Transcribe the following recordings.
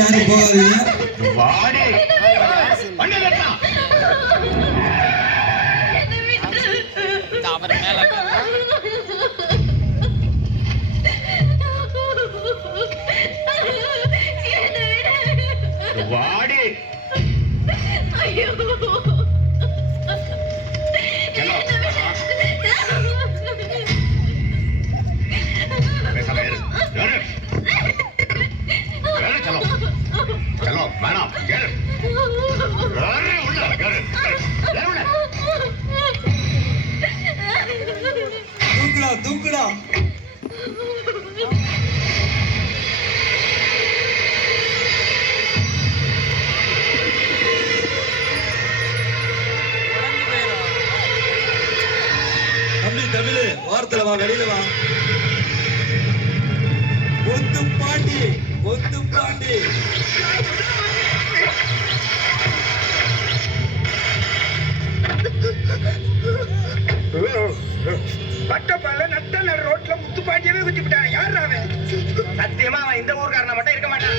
யாரும் போகாதீங்க. தூக்குடா தம்பி தமிழ் வாரத்துல வா, வெளியில வா. ஒத்து பாண்டி பட்டப்பால நட்ட ரோட்ல முத்துப்பாண்டியவே குத்தி விட்டாங்க. யார் அவன்? சத்தியமா அவன் இந்த ஊர்காரனை மட்டும் இருக்க மாட்டான்.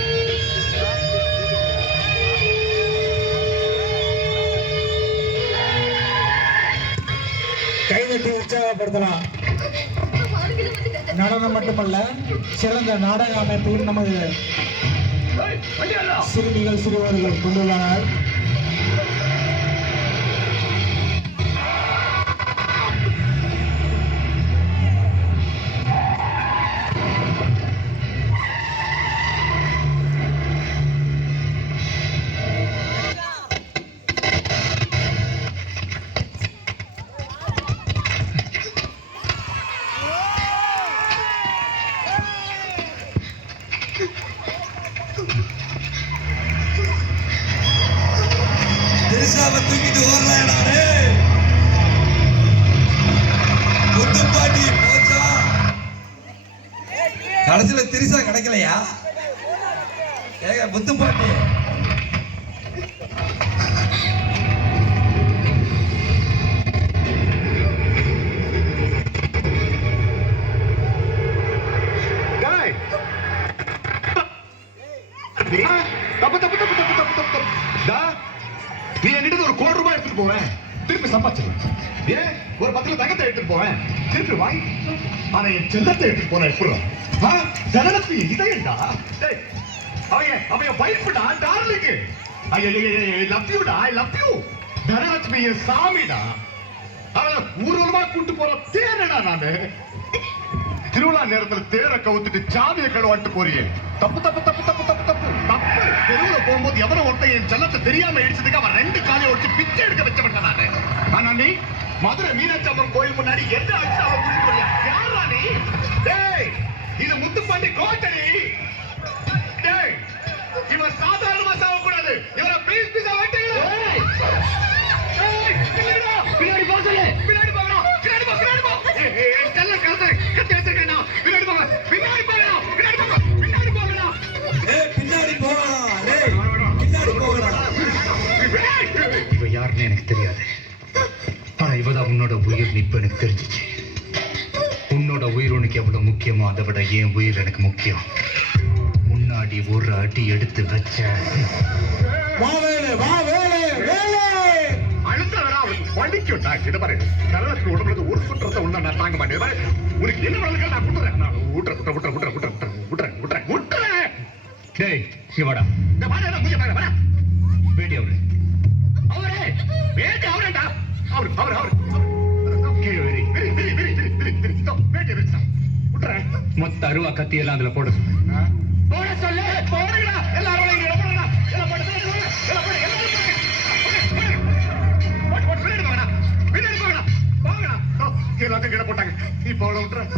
கைதட்டி உற்சாகப்படுத்தலாம். நடனம் மட்டுமல்ல, சிறந்த நாடக அமைப்பையும் நமது சிறுமிகள் சிறுவர்கள் கொண்டுள்ளனர். தூக்கிட்டு ஓடுறாடே முத்துப்பாண்டி போச்சா. கடைசியில திரிசா கிடைக்கலையா? ஏங்க முத்துப்பாண்டி நீ என்கிட்ட ஒரு கோடி ரூபாய் எடுத்துட்டு போவேன், திருப்பி சம்பாதிச்சிருவேன். ஏன் ஒரு 10 தங்கத்தை எடுத்துட்டு போவேன், திருப்பி வாங்கி. ஆனா என் செல்லத்தை எடுத்துட்டு போன எப்படி ஜனலட்சுமி இதயண்டா. அவன் பயப்படா darling. I love you Dhanalakshmi என் சாமிடா. அவளை ஊர்வலமா கூட்டு போற தேனடா நானு. திருவிழா நேரத்துல தேரை கவுத்துட்டு சாமியை கழுவாட்டு போறியே, தப்பு தப்பு தப்பு தப்பு தப்பு தப்பு தப்பு. தெருவுல போகும்போது எவனோ ஒருத்தன் என் செல்லத்தை தெரியாம இடிச்சதுக்கு அவன் 2 காலையை ஒடிச்சு பிச்சை எடுக்க வச்சப்பட்ட நானு. ஆனா நீ மதுரை மீனாட்சி அம்மன் கோயில் முன்னாடி எந்த அடிச்சு அவன் கூட்டிட்டு போறியா? யாரா நீ? டேய், இது முத்துப்பாண்டி கோட்டடி. டேய், இவன் சாதாரணமா சாவக்கூடாது. இவரை பீஸ் பீஸா வெட்டுங்க. பின்னாடி போ சொல்லு. பின்னாடி போகணும். பின்னாடி போ, பின்னாடி போ. செல்ல கழுத்து கட்டி வச்சிருக்கேன். பின்னாடி போங்க, பின்னாடி போகணும். பின்னாடி போங்க, பின்னாடி போகணும். பின்னாடி போகலாம். பின்னாடி போகலாம். இவ யாருன்னு எனக்கு தெரியாது. ஆனா இவதான் உன்னோட உயிர் நிப்பு எனக்கு தெரிஞ்சிச்சு. உன்னோட உயிர் உனக்கு எவ்வளவு முக்கியமோ அதை விட என் உயிர் எனக்கு முக்கியம். முன்னாடி ஒரு அடி எடுத்து வச்ச படிக்கட்டா கிட்ட பாரு. நல்ல உடம்புல ஒரு சுற்றத்தை உள்ள நான் தாங்க மாட்டேன். உனக்கு என்ன வேலை நான் கொடுத்துறேன். நான் ஊட்டுறேன் விட்டுறேன் விட்டுறேன் விட்டுறேன் விட்டுறேன் விட்டுறேன் விட்டுறேன். டேய் இங்க வாடா. இந்த வாடா மூஞ்ச பாரு வாடா. வேடி அவரு அவரே வேடி அவரேடா. அவரு அவரு அவரு கீழே very very very very very very வேடி வெரி விட்டுறேன். மொத்த அருவா கத்தி எல்லாம் அதுல போட சொல்லு. போட சொல்லு. போடுடா எல்லாரும் இங்க போடுடா. எல்லாம் போடு எல்லாம் போடு எல்லாம் போடு. பின்னாடி போங்கடா, பின்னாடி போங்கடா, போங்கடா. எல்லாத்தையும் கீழே போட்டாங்க. இப்போ விட்டுறேன்.